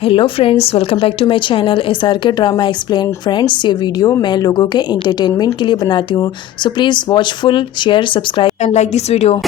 Hello friends, welcome back to my channel SRK drama explain. Friends, ये video मैं लोगों के एंटरटेनमेंट के लिए बनाती हूँ, so please watch full, share, subscribe and like this video.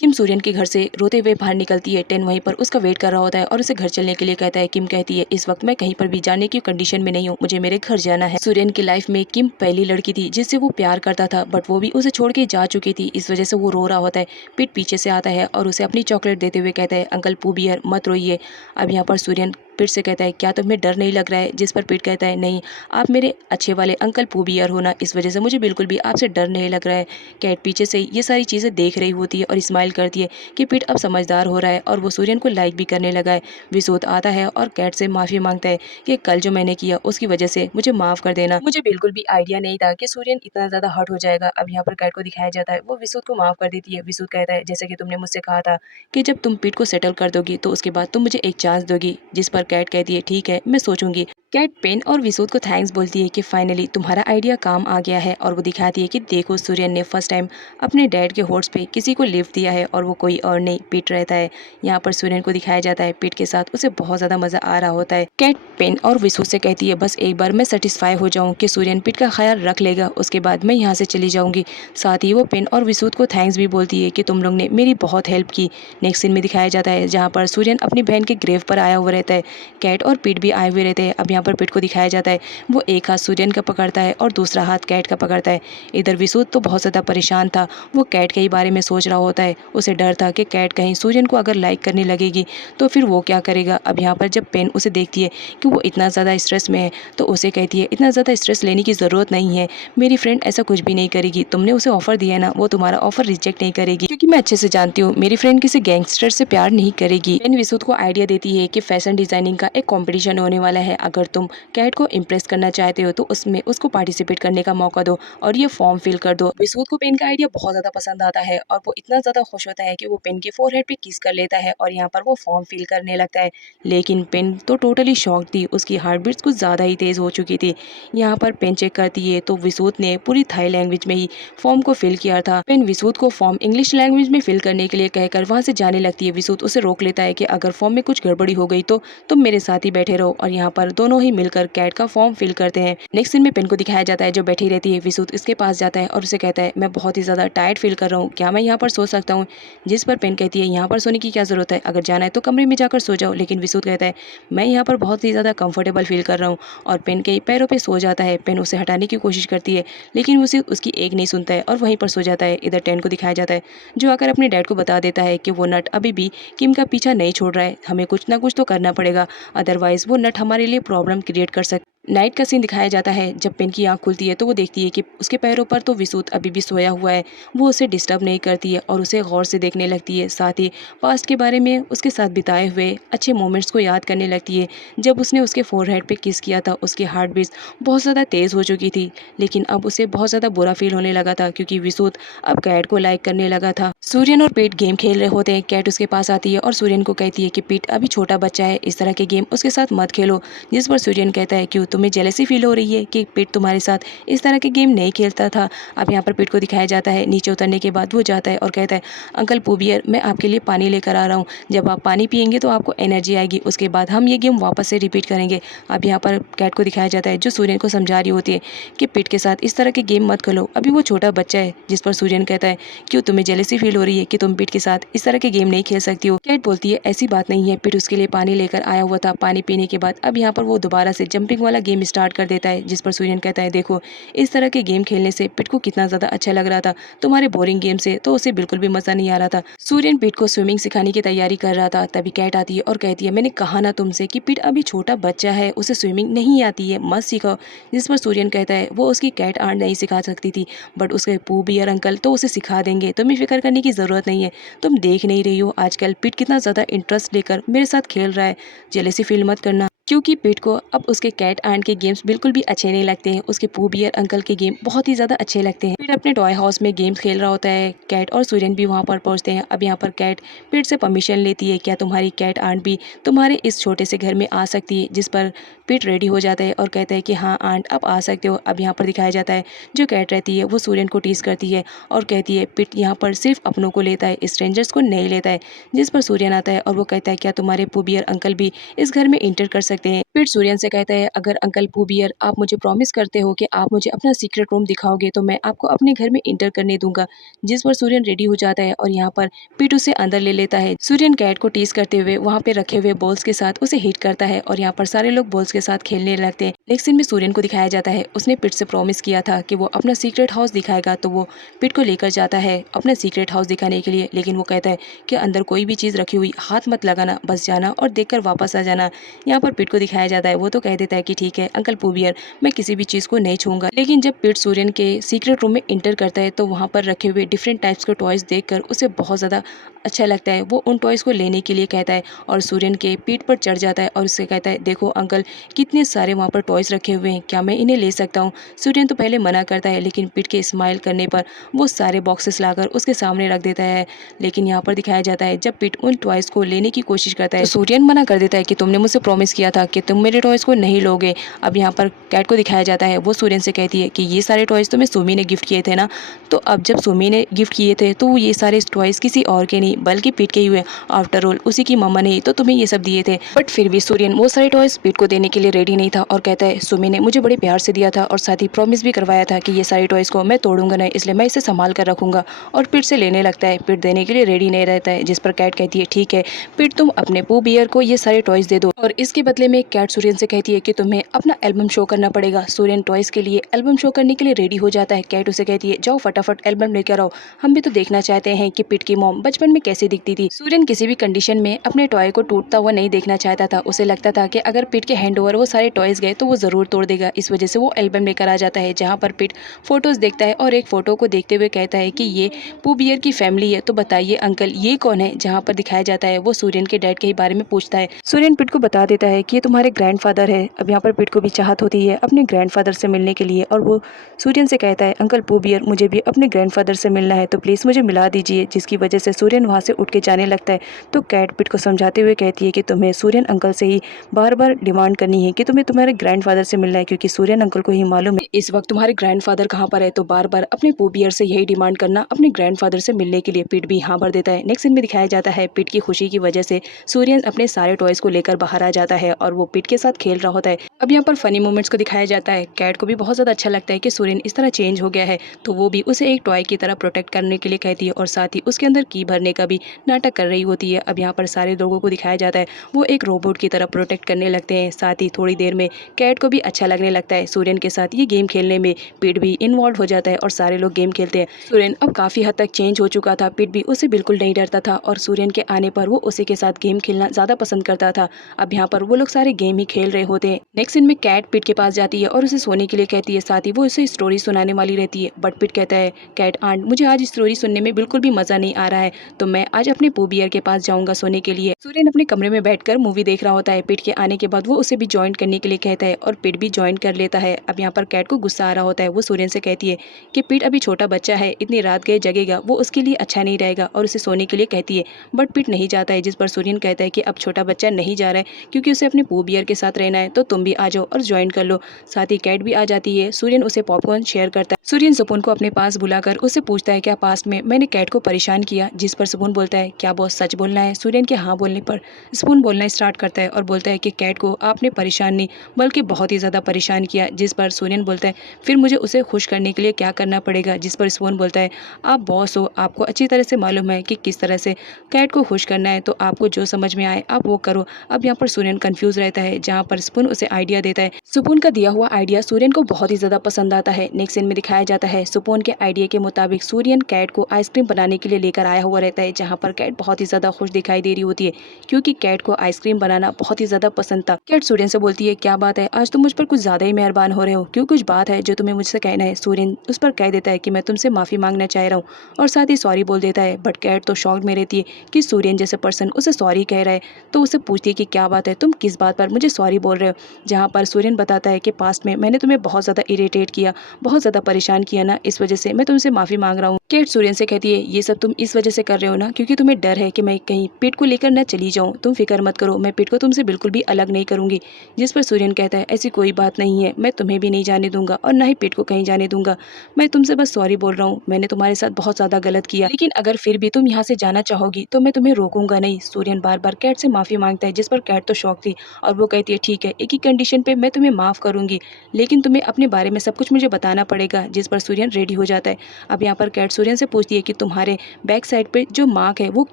Kim Suryan के घर से रोते हुए बाहर निकलती है। टेन वहीं पर उसका वेट कर रहा होता है और उसे घर चलने के लिए कहता है। किम कहती है, इस वक्त मैं कहीं पर भी जाने की कंडीशन में नहीं हूँ, मुझे मेरे घर जाना है। सूर्यन की लाइफ में किम पहली लड़की थी जिससे वो प्यार करता था, बट वो भी उसे छोड़ के जा चुकी थी। इस वजह से वो रो रहा होता है। पीठ पीछे से आता है और उसे अपनी चॉकलेट देते हुए कहता है, अंकल पूबियर मत रोइए। अब यहाँ पर सूर्यन पीठ से कहता है, क्या तुम्हें डर नहीं लग रहा है? जिस पर पीठ कहता है, नहीं, आप मेरे अच्छे वाले अंकल पूबियर हो ना, इस वजह से मुझे बिल्कुल भी आपसे डर नहीं लग रहा है। कैट पीछे से ये सारी चीज़ें देख रही होती है और स्माइल करती है कि पीठ अब समझदार हो रहा है और वो सूर्यन को लाइक भी करने लगा है। विसूत आता है और कैट से माफ़ी मांगता है कि कल जो मैंने किया उसकी वजह से मुझे माफ़ कर देना, मुझे बिल्कुल भी आइडिया नहीं था कि सूर्यन इतना ज़्यादा हर्ट हो जाएगा। अब यहाँ पर कैट को दिखाया जाता है, वो विसूत को माफ़ कर देती है। विसूत कहता है, जैसे कि तुमने मुझसे कहा था कि जब तुम पीठ को सेटल कर दोगी तो उसके बाद तुम मुझे एक चांस दोगी। जिस पर कैट कहती है, ठीक है, मैं सोचूंगी। कैट पेन और विसूत को थैंक्स बोलती है कि फाइनली तुम्हारा आइडिया काम आ गया है, और वो दिखाती है कि देखो सूर्यन ने फर्स्ट टाइम अपने डैड के होर्स पे किसी को लिफ्ट दिया है और वो कोई और नहीं, पीठ रहता है। यहाँ पर सूर्यन को दिखाया जाता है पीठ के साथ उसे बहुत ज्यादा मजा आ रहा होता है। कैट पेन और विसूत से कहती है, बस एक बार मैं सेटिस्फाई हो जाऊं कि सूर्यन पीठ का ख्याल रख लेगा, उसके बाद मैं यहाँ से चली जाऊंगी। साथ ही वो पेन और विसूत को थैंक्स भी बोलती है कि तुम लोग ने मेरी बहुत हेल्प की। नेक्स्ट सीन में दिखाया जाता है जहाँ पर सूर्यन अपनी बहन के ग्रेव पर आया हुआ रहता है। कैट और पीठ भी आए हुए रहते हैं। अब यहाँ पर पीठ को दिखाया जाता है, वो एक हाथ सूर्यन का पकड़ता है और दूसरा हाथ कैट का पकड़ता है। इधर विसूत तो बहुत ज़्यादा परेशान था, वो कैट के ही बारे में सोच रहा होता है। उसे डर था कि कैट कहीं सूर्यन को अगर लाइक करने लगेगी तो फिर वो क्या करेगा। अब यहाँ पर जब पेन उसे देखती है कि वो इतना ज़्यादा स्ट्रेस में है तो उसे कहती है, इतना ज़्यादा स्ट्रेस लेने की ज़रूरत नहीं है, मेरी फ्रेंड ऐसा कुछ भी नहीं करेगी, तुमने उसे ऑफर दिया है ना, वो तुम्हारा ऑफर रिजेक्ट नहीं करेगी, क्योंकि मैं अच्छे से जानती हूँ मेरी फ्रेंड किसी गैंगस्टर से प्यार नहीं करेगी। पेन विसूत को आइडिया देती है कि फैशन डिजाइनिंग का एक कंपटीशन होने वाला है, अगर तुम कैट को इम्प्रेस करना चाहते हो तो उसमें उसको पार्टिसिपेट करने का मौका दो और ये फॉर्म फिल कर दो। विसूत को पेन का आइडिया बहुत ज्यादा पसंद आता है और वो इतना ज्यादा खुश होता है कि वो पेन के फोरहेड पे किस कर लेता है और यहाँ पर वो फॉर्म फिल करने लगता है। लेकिन पेन तो टोटली शॉक थी, उसकी हार्ट बीट्स कुछ ज्यादा ही तेज हो चुकी थी। यहाँ पर पेन चेक करती है तो विसूत ने पूरी थाई लैंग्वेज में ही फॉर्म को फिल किया था। पेन विसूत को फॉर्म इंग्लिश लैंग्वेज में फिल करने के लिए कहकर वहां से जाने लगती है। विसूत उसे रोक लेता है कि अगर फॉर्म में कुछ गड़बड़ी हो गई तो तुम मेरे साथ ही बैठे रहो, और यहाँ पर दोनों ही मिलकर कैट का फॉर्म फिल करते हैं। नेक्स्ट सीन में पेन को दिखाया जाता है जो बैठी रहती है। विसूत इसके पास जाता है और उसे कहता है, मैं बहुत ही ज्यादा टायर्ड फील कर रहा हूँ, क्या मैं यहाँ पर सो सकता हूँ? जिस पर पेन कहती है, यहाँ पर सोने की क्या जरूरत है, अगर जाना है तो कमरे में जाकर सो जाओ। लेकिन विसूत कहता है, मैं यहाँ पर बहुत ही ज्यादा कंफर्टेबल फील कर रहा हूँ, और पेन के पैरों पे सो जाता है। पेन उसे हटाने की कोशिश करती है लेकिन उसे उसकी एक नहीं सुनता है और वहीं पर सो जाता है। इधर टेन को दिखाया जाता है जो आकर अपने डैड को बता देता है कि वो नट अभी भी किम का पीछा नहीं छोड़ रहा है, हमें कुछ ना कुछ तो करना पड़ेगा, अदरवाइज वो नट हमारे लिए प्रॉब्लम क्रिएट कर सकता। नाइट का सीन दिखाया जाता है जब पेन की आंख खुलती है तो वो देखती है कि उसके पैरों पर तो विसूत अभी भी सोया हुआ है। वो उसे डिस्टर्ब नहीं करती है और उसे गौर से देखने लगती है, साथ ही पास्ट के बारे में उसके साथ बिताए हुए अच्छे मोमेंट्स को याद करने लगती है। जब उसने उसके फोरहेड पे किस किया था उसकी हार्ट बीट्स बहुत ज़्यादा तेज़ हो चुकी थी, लेकिन अब उसे बहुत ज़्यादा बुरा फील होने लगा था क्योंकि विसूत अब कैट को लाइक करने लगा था। सूर्यन और पीठ गेम खेल रहे होते हैं। कैट उसके पास आती है और सूर्यन को कहती है कि पीठ अभी छोटा बच्चा है, इस तरह के गेम उसके साथ मत खेलो। जिस पर सूर्यन कहता है, क्यों, तुम्हें जेलसी फील हो रही है कि पीठ तुम्हारे साथ इस तरह के गेम नहीं खेलता था? अब यहाँ पर पीठ को दिखाया जाता है नीचे उतरने के बाद वो जाता है और कहता है, अंकल पूबियर, मैं आपके लिए पानी लेकर आ रहा हूँ, जब आप पानी पियेंगे तो आपको एनर्जी आएगी, उसके बाद हम ये गेम वापस से रिपीट करेंगे। अब यहाँ पर कैट को दिखाया जाता है जो सूर्यन को समझा रही होती है कि पीठ के साथ इस तरह के गेम मत खेलो, अभी वो छोटा बच्चा है। जिस पर सूर्यन कहता है, क्यों, तुम्हें जेलसी फील हो रही है कि तुम पीठ के साथ इस तरह के गेम नहीं खेल सकती हो? कैट बोलती है, ऐसी बात नहीं है, पीठ उसके लिए पानी लेकर आया हुआ था। पानी पीने के बाद अब यहाँ पर वो दोबारा से जंपिंग वाला गेम स्टार्ट कर देता है। जिस पर सूर्यन कहता है, देखो, इस तरह के गेम खेलने से पीठ को कितना ज्यादा अच्छा लग रहा था, तुम्हारे बोरिंग गेम से तो उसे बिल्कुल भी मजा नहीं आ रहा था। सूर्यन पीठ को स्विमिंग सिखाने की तैयारी कर रहा था, तभी कैट आती है और कहती है, मैंने कहा ना तुमसे कि पीठ अभी छोटा बच्चा है, उसे स्विमिंग नहीं आती है, मत सिखाओ। जिस पर सूर्यन कहता है, वो उसकी कैट आंट नहीं सिखा सकती थी, बट उसके पूबियर अंकल तो उसे सिखा देंगे, तुम्हें फिक्र करने की जरूरत नहीं है। तुम देख नहीं रही हो आजकल पीठ कितना ज्यादा इंटरेस्ट लेकर मेरे साथ खेल रहा है, जेलेसी फील मत करना। क्योंकि पिट को अब उसके कैट आंट के गेम्स बिल्कुल भी अच्छे नहीं लगते हैं। उसके पू बियर अंकल के गेम बहुत ही ज़्यादा अच्छे लगते हैं। पिट अपने टॉय हाउस में गेम्स खेल रहा होता है। कैट और सूर्यन भी वहाँ पर पहुँचते हैं। अब यहाँ पर कैट पिट से परमिशन लेती है, क्या तुम्हारी कैट आंट भी तुम्हारे इस छोटे से घर में आ सकती है, जिस पर पिट रेडी हो जाता है और कहता है कि हाँ आंट आप आ सकते हो। अब यहाँ पर दिखाया जाता है जो कैट रहती है वो सूर्यन को टीज करती है और कहती है पिट यहाँ पर सिर्फ अपनों को लेता है, स्ट्रेंजर्स को नहीं लेता है। जिस पर सूर्यन आता है और वो कहता है क्या तुम्हारे पू बियर अंकल भी इस घर में इंटर कर सकते हैं। फिर सूर्यन से कहता है अगर अंकल पू बियर आप मुझे प्रॉमिस करते हो कि आप मुझे अपना सीक्रेट रूम दिखाओगे तो मैं आपको अपने घर में इंटर करने दूंगा। जिस पर सूर्यन रेडी हो जाता है और यहाँ पर पिट उसे अंदर ले लेता है। सूर्यन कैट को टीज करते हुए वहाँ पे रखे हुए बॉल्स के साथ उसे हिट करता है और यहाँ पर सारे लोग बॉल्स के साथ खेलने लगते हैं। नेक्स्ट सीन में सूर्यन को दिखाया जाता है उसने पिट से प्रॉमिस किया था कि वो अपना सीक्रेट हाउस दिखाएगा, तो वो पिट को लेकर जाता है अपना सीक्रेट हाउस दिखाने के लिए। लेकिन वो कहता है कि अंदर कोई भी चीज़ रखी हुई हाथ मत लगाना, बस जाना और देखकर वापस आ जाना। यहाँ पर पिट को दिखाया जाता है, वो तो कह देता है कि ठीक है अंकल पू बियर मैं किसी भी चीज़ को नहीं छूंगा। लेकिन जब पिट सूर्यन के सीक्रेट रूम में इंटर करता है तो वहाँ पर रखे हुए डिफरेंट टाइप्स के टॉयज देखकर उसे बहुत ज़्यादा अच्छा लगता है। वो उन टॉयज़ को लेने के लिए कहता है और सूर्यन के पीठ पर चढ़ जाता है और उससे कहता है देखो अंकल कितने सारे वहाँ पर टॉयज़ रखे हुए हैं, क्या मैं इन्हें ले सकता हूँ। सूर्यन तो पहले मना करता है लेकिन पीठ के स्माइल करने पर वो सारे बॉक्सेस लाकर उसके सामने रख देता है। लेकिन यहाँ पर दिखाया जाता है जब पीठ उन टॉयज़ को लेने की कोशिश करता है तो सूर्यन मना कर देता है कि तुमने मुझसे प्रॉमिस किया था कि तुम मेरे टॉयज़ को नहीं लोगे। अब यहाँ पर कैट को दिखाया जाता है, वो सूर्यन से कहती है कि ये सारे टॉयज़ तुम्हें सुमी ने गिफ्ट किए थे ना, तो अब जब सुमी ने गिफ्ट किए थे तो ये सारे टॉयज़ किसी और के नहीं बल्कि पीठ के ही हुए। आफ्टर ऑल उसी की मम्मा ने ही तो तुम्हें ये सब दिए थे। बट फिर भी सूर्यन वो सारे टॉयज़ पीठ को देने के लिए रेडी नहीं था और कहता है सुमी ने मुझे बड़े प्यार से दिया था और साथ ही प्रॉमिस भी करवाया था कि ये सारे टॉयज़ को मैं तोड़ूंगा नहीं, इसलिए मैं इसे संभाल कर रखूंगा। और पीठ से लेने लगता है, पीठ देने के लिए रेडी नहीं रहता है। जिस पर कैट कहती है ठीक है पीठ तुम अपने पू बियर को ये सारे टॉयज़ दे दो। और इसके बदले में कैट सूर्यन से कहती है कि तुम्हें अपना एल्बम शो करना पड़ेगा। सूर्यन टॉयज़ के लिए एल्बम शो करने के लिए रेडी हो जाता है। कैट उसे कहती है जाओ फटाफट एल्बम लेकर आओ, हम भी तो देखना चाहते हैं कि पीठ की मॉम बचपन में कैसी दिखती थी। सूर्यन किसी भी कंडीशन में अपने टॉय को टूटता हुआ नहीं देखना चाहता था। उसे लगता था कि अगर पीठ के हैंड ओवर वो सारे टॉयज़ गए तो वो ज़रूर तोड़ देगा। इस वजह से वो एल्बम लेकर आ जाता है जहाँ पर पीठ फोटोज़ देखता है और एक फ़ोटो को देखते हुए कहता है कि ये पू बियर की फैमिली है, तो बताइए अंकल ये कौन है। जहाँ पर दिखाया जाता है वो सूर्यन के डैड के बारे में पूछता है। सूर्यन पीठ को बता देता है कि ये तुम्हारे ग्रैंडफादर है। अब यहाँ पर पीठ को भी चाहत होती है अपने ग्रैंडफादर से मिलने के लिए और वो सूर्यन से कहता है अंकल पू बियर मुझे भी अपने ग्रैंडफादर से मिलना है, तो प्लीज़ मुझे मिला दीजिए। जिसकी वजह से सूर्यन वहाँ से उठ के जाने लगता है। तो कैट पीठ को समझाते हुए कहती है कि तुम्हें सूर्यन अंकल से ही बार बार डिमांड करनी है कि तुम्हें तुम्हारे ग्रैंडफादर से मिलना है, क्योंकि सूर्यन अंकल को ही मालूम है इस वक्त तुम्हारे ग्रैंडफादर कहाँ पर है। तो बार बार अपने पू बियर से यही डिमांड करना अपने ग्रैंडफादर से मिलने के लिए। पीठ भी हाँ भर देता है। नेक्स्ट सीन में दिखाया जाता है पीठ की खुशी की वजह से सूर्यन अपने सारे टॉयज़ को लेकर बाहर आ जाता है और वो पीठ के साथ खेल रहा होता है। अब यहाँ पर फनी मोमेंट्स को दिखाया जाता है। कैट को भी बहुत ज़्यादा अच्छा लगता है कि सूर्यन इस तरह चेंज हो गया है, तो वो भी उसे एक टॉय की तरह प्रोटेक्ट करने के लिए कहती है और साथ ही उसके अंदर की भरने का भी नाटक कर रही होती है। अब यहाँ पर सारे लोगों को दिखाया जाता है वो एक रोबोट की तरह प्रोटेक्ट करने लगते हैं। साथ ही थोड़ी देर में कैट को भी अच्छा लगने लगता है सूर्यन के साथ ये गेम खेलने में। पीठ भी इन्वॉल्व हो जाता है और सारे लोग गेम खेलते हैं। सूर्यन अब काफ़ी हद तक चेंज हो चुका था। पीठ भी उसे बिल्कुल नहीं डरता था और सूर्यन के आने पर वो उसी के साथ गेम खेलना ज़्यादा पसंद करता था। अब यहाँ पर वो लोग सारे गेम ही खेल रहे होते हैं। नेक्स्ट सीन में कैट पीठ के पास जाती है और उसे सोने के लिए कहती है, साथ ही वो उसे स्टोरी सुनाने वाली रहती है। बट पीठ कहता है कैट आंट मुझे आज स्टोरी सुनने में बिल्कुल भी मज़ा नहीं आ रहा है, तो मैं आज अपने पू बियर के पास जाऊंगा सोने के लिए। सूर्यन अपने कमरे में बैठकर मूवी देख रहा होता है। पीठ के आने के बाद वो उसे भी ज्वाइन करने के लिए कहता है और पीठ भी ज्वाइन कर लेता है। अब यहाँ पर कैट को गुस्सा आ रहा होता है। वो सूर्यन से कहती है कि पीठ अभी छोटा बच्चा है, इतनी रात गए जगेगा वो उसके लिए अच्छा नहीं रहेगा और उसे सोने के लिए कहती है। बट पीठ नहीं जाता है। जिस पर सूर्यन कहता है कि अब छोटा बच्चा नहीं जा रहा है क्योंकि उसे अपने पू बियर के साथ रहना है, तो तुम भी आ जाओ और ज्वाइन कर लो। साथ ही कैट भी आ जाती है। सूर्यन उसे पॉपकॉर्न शेयर करता है। सूर्यन सुपुन को अपने पास बुलाकर उससे पूछता है क्या पास्ट में मैंने कैट को परेशान किया। जिस पर सुपुन बोलता है क्या बॉस सच बोलना है। सूर्यन के हाँ बोलने पर सुपुन बोलना स्टार्ट करता है और बोलता है कि कैट को आपने परेशान नहीं बल्कि बहुत ही ज़्यादा परेशान किया। जिस पर सूर्यन बोलता है फिर मुझे उसे खुश करने के लिए क्या करना पड़ेगा। जिस पर सुपुन बोलता है आप बॉस हो, आपको अच्छी तरह से मालूम है कि किस तरह से कैट को खुश करना है, तो आपको जो समझ में आए आप वो करो। अब यहाँ पर सूर्यन कंफ्यूज रहता है जहाँ पर सुपुन उसे आइडिया देता है। सुपुन का दिया हुआ आइडिया सूर्यन को बहुत ही ज़्यादा पसंद आता है। नेक्स्ट सीन में दिखाया जाता है सुपुन के आइडिया के मुताबिक सूर्यन कैट को आइसक्रीम बनाने के लिए लेकर आया हुआ रहता है, जहाँ पर कैट बहुत ही ज़्यादा खुश दिखाई दे रही होती है क्योंकि कैट को आइसक्रीम बनाना बहुत ही ज़्यादा पसंद था। कैट सूर्यन से बोलती है क्या बात है आज तुम मुझ पर कुछ ज़्यादा ही मेहरबान हो रहे हो, क्यों कुछ बात है जो तुम्हें मुझसे कहना है। सूर्यन उस पर कह देता है कि मैं तुमसे माफ़ी मांगना चाह रहा हूँ और साथ ही सॉरी बोल देता है। बट कैट तो शॉक में रहती है कि सूर्यन जैसे पर्सन उसे सॉरी कह रहा है, तो उसे पूछती है कि क्या बात है तुम किस बात पर मुझे सॉरी बोल रहे हो। जहाँ पर सूर्यन बताता है कि पास्ट में मैंने तुम्हें बहुत ज़्यादा इरिटेट किया, बहुत ज़्यादा परेशान किया ना, इस वजह से मैं तुमसे माफ़ी मांग रहा हूँ। कैट सूर्यन से कहती है ये सब तुम इस वजह से कर रहे हो ना क्योंकि तुम्हें डर है कि मैं कहीं पिट को लेकर न चली जाऊँ। तुम फिक्र मत करो, मैं पिट को तुमसे बिल्कुल भी अलग नहीं करूँगी। जिस पर सूर्यन कहता है ऐसी कोई बात नहीं है, मैं तुम्हें भी नहीं जाने दूंगा और ना ही पिट को कहीं जाने दूंगा। मैं तुमसे बस सॉरी बोल रहा हूँ, मैंने तुम्हारे साथ बहुत ज़्यादा गलत किया, लेकिन अगर फिर भी तुम यहाँ से जाना चाहोगी तो मैं तुम्हें रोकूंगा नहीं। सूर्यन बार बार कैट से माफ़ी मांगता है, जिस पर कैट तो शौक थी और वो कहती है ठीक है, एक ही कंडीशन पे मैं तुम्हें माफ़ करूंगी, लेकिन तुम्हें अपने बारे में सब कुछ मुझे बताना पड़ेगा। जिस पर सूर्यन रेडी हो जाता है। अब यहाँ पर कैट सूर्यन से पूछती है कि तुम्हारे बैक साइड पे जो मार्क है वो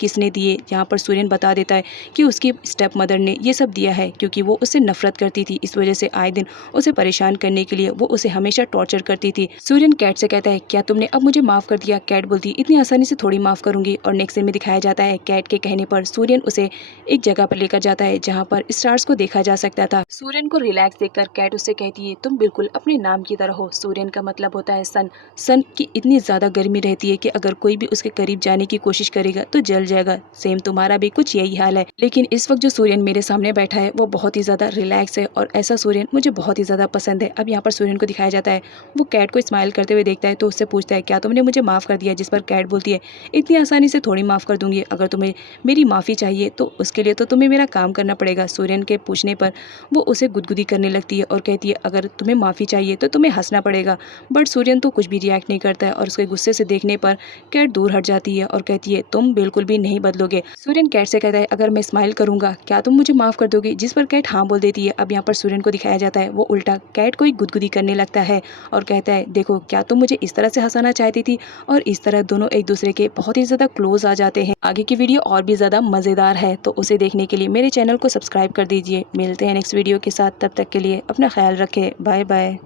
किसने दिए। यहाँ पर सूर्यन बता देता है कि उसकी स्टेप मदर ने ये सब दिया है, क्योंकि वो उससे नफरत करती थी, इस वजह से आए दिन उसे परेशान करने के लिए वो उसे हमेशा टॉर्चर करती थी। सूर्यन कैट से कहता है क्या तुमने अब मुझे माफ कर दिया। कैट बोलती इतनी आसानी से थोड़ी माफ करूंगी। और नेक्स्ट सीन में दिखाया जाता है कैट के कहने पर सूर्यन उसे एक जगह पर लेकर जाता है जहाँ पर स्टार्स को देखा जा सकता था। सूर्यन को रिलैक्स देखकर कैट उससे कहती है तुम बिल्कुल अपने नाम की तरह हो। सूर्यन का मतलब होता है सन। सन की इतनी ज्यादा गर्मी रहती है कि अगर कोई भी उसके करीब जाने की कोशिश करेगा तो जल जाएगा। सेम तुम्हारा भी कुछ यही हाल है। लेकिन इस वक्त जो सूर्यन मेरे सामने बैठा है वो बहुत ही ज्यादा रिलैक्स है और ऐसा सूर्यन मुझे बहुत ही ज्यादा पसंद है। अब यहाँ पर सूर्यन को दिखाया जाता है वो कैट को स्माइल करते हुए देखता है तो उससे पूछता है क्या तुमने मुझे माफ कर दिया। जिस पर कैट बोलती है इतनी आसानी से थोड़ी माफ कर दूंगी, अगर तुम्हें मेरी माफी चाहिए तो उसके लिए तो तुम्हें मेरा काम करना पड़ेगा। सूर्यन के पूछने पर वो उसे गुदगुदी करने लगती है और कहती है अगर तुम्हें माफी चाहिए तो तुम्हें हंसना पड़ेगा। बट सूर्यन तो कुछ भी रिएक्ट नहीं करता है और उसके गुस्से से देखने पर कैट दूर हट जाती है और कहती है तुम बिल्कुल भी नहीं बदलोगे। सूर्यन कैट से कहता है अगर मैं स्माइल करूंगा क्या तुम मुझे माफ कर दोगे। जिस पर कैट हाँ बोल देती है। अब यहाँ पर सूर्यन को दिखाया जाता है वो उल्टा कैट को ही गुदगुदी करने लगता है और कहता है देखो क्या तुम मुझे इस तरह से हंसाना चाहती थी। और इस तरह दोनों एक दूसरे के बहुत ही ज्यादा क्लोज आ जाते हैं। आगे की वीडियो और भी ज्यादा मजेदार है तो उसे देखने के लिए मेरे चैनल को सब्सक्राइब कर दीजिए। मिलते हैं नेक्स्ट वीडियो के साथ, तब तक के लिए अपना ख्याल रखें। Bye bye.